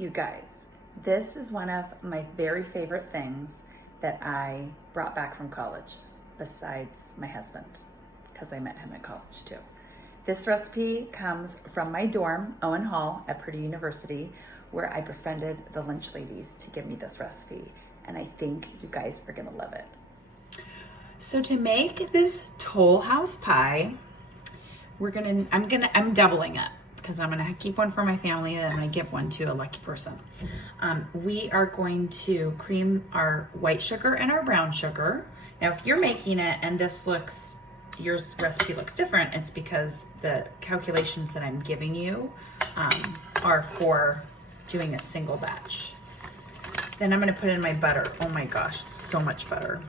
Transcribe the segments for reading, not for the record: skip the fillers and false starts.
You guys, this is one of my very favorite things that I brought back from college, besides my husband, because I met him at college too. This recipe comes from my dorm, Owen Hall at Purdue University, where I befriended the lunch ladies to give me this recipe. And I think you guys are gonna love it. So to make this Toll House pie, I'm doubling it because I'm gonna keep one for my family and I'm gonna give one to a lucky person. We are going to cream our white sugar and our brown sugar. Now, if you're making it and your recipe looks different, it's because the calculations that I'm giving you are for doing a single batch. Then I'm gonna put in my butter. Oh my gosh, so much butter.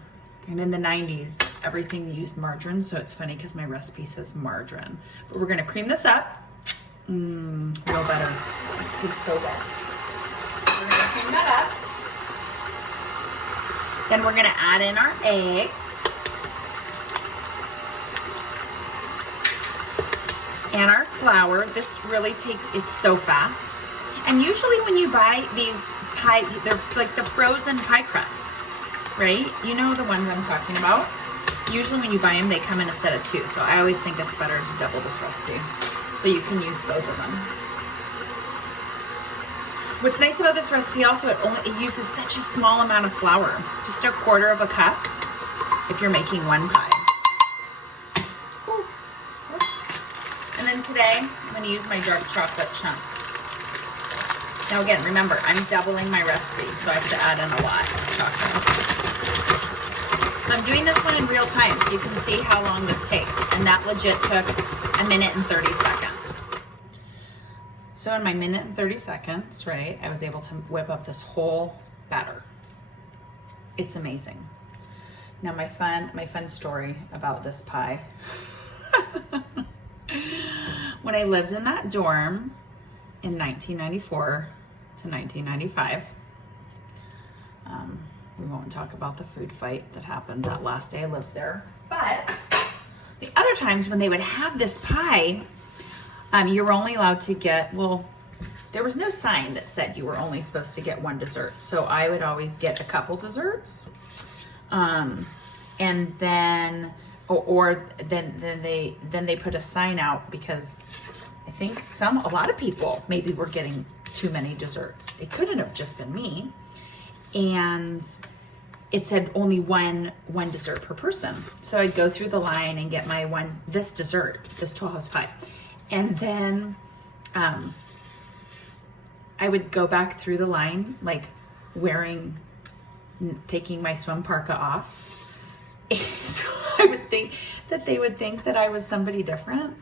And in the 90s, everything used margarine, so it's funny because my recipe says margarine. But we're gonna cream this up. Real butter. It tastes so good. We're gonna cream that up. Then we're gonna add in our eggs. And our flour. This really it's so fast. And usually when you buy these pie, they're like the frozen pie crusts, right? You know the ones I'm talking about. Usually when you buy them, they come in a set of 2. So I always think it's better to double this recipe so you can use both of them. What's nice about this recipe also, it uses such a small amount of flour, just 1/4 cup if you're making one pie. Ooh. And then today, I'm gonna use my dark chocolate chunks. Now again, remember, I'm doubling my recipe, so I have to add in a lot of chocolate. So I'm doing this one in real time, so you can see how long this takes. And that legit took 1 minute and 30 seconds. So in my 1 minute and 30 seconds, right, I was able to whip up this whole batter. It's amazing. Now my fun story about this pie. When I lived in that dorm in 1994 to 1995, we won't talk about the food fight that happened that last day I lived there, but the other times when they would have this pie, you were only allowed to get, there was no sign that said you were only supposed to get one dessert. So I would always get a couple desserts. And then, then they put a sign out because I think a lot of people maybe were getting too many desserts. It couldn't have just been me. And it said only one dessert per person. So I'd go through the line and get this dessert, this Toll House pie. And then I would go back through the line, like taking my swim parka off. So I would think that they would think that I was somebody different.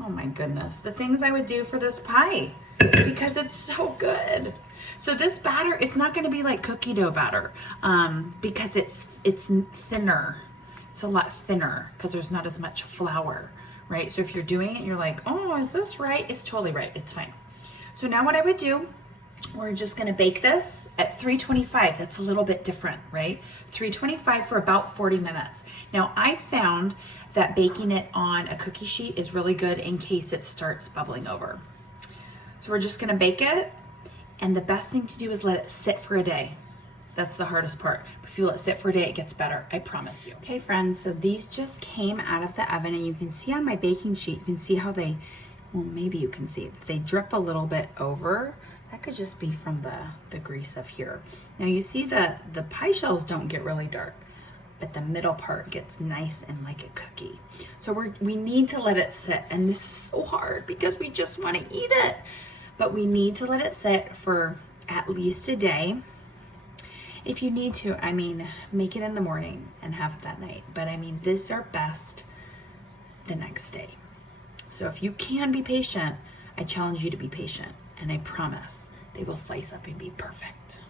Oh my goodness, the things I would do for this pie because it's so good. So this batter, it's not gonna be like cookie dough batter because it's thinner. It's a lot thinner because there's not as much flour, right? So if you're doing it, you're like, oh, is this right? It's totally right, it's fine. So now what I would do, we're just gonna bake this at 325. That's a little bit different, right? 325 for about 40 minutes. Now I found that baking it on a cookie sheet is really good in case it starts bubbling over. So we're just gonna bake it. And the best thing to do is let it sit for a day. That's the hardest part. But if you let it sit for a day, it gets better, I promise you. Okay friends, so these just came out of the oven and you can see on my baking sheet, you can see how maybe you can see, they drip a little bit over. That could just be from the grease of here. Now you see the pie shells don't get really dark, but the middle part gets nice and like a cookie. So we need to let it sit, and this is so hard because we just wanna eat it. But we need to let it sit for at least a day. If you need to, make it in the morning and have it that night. But these are best the next day. So if you can be patient, I challenge you to be patient. And I promise they will slice up and be perfect.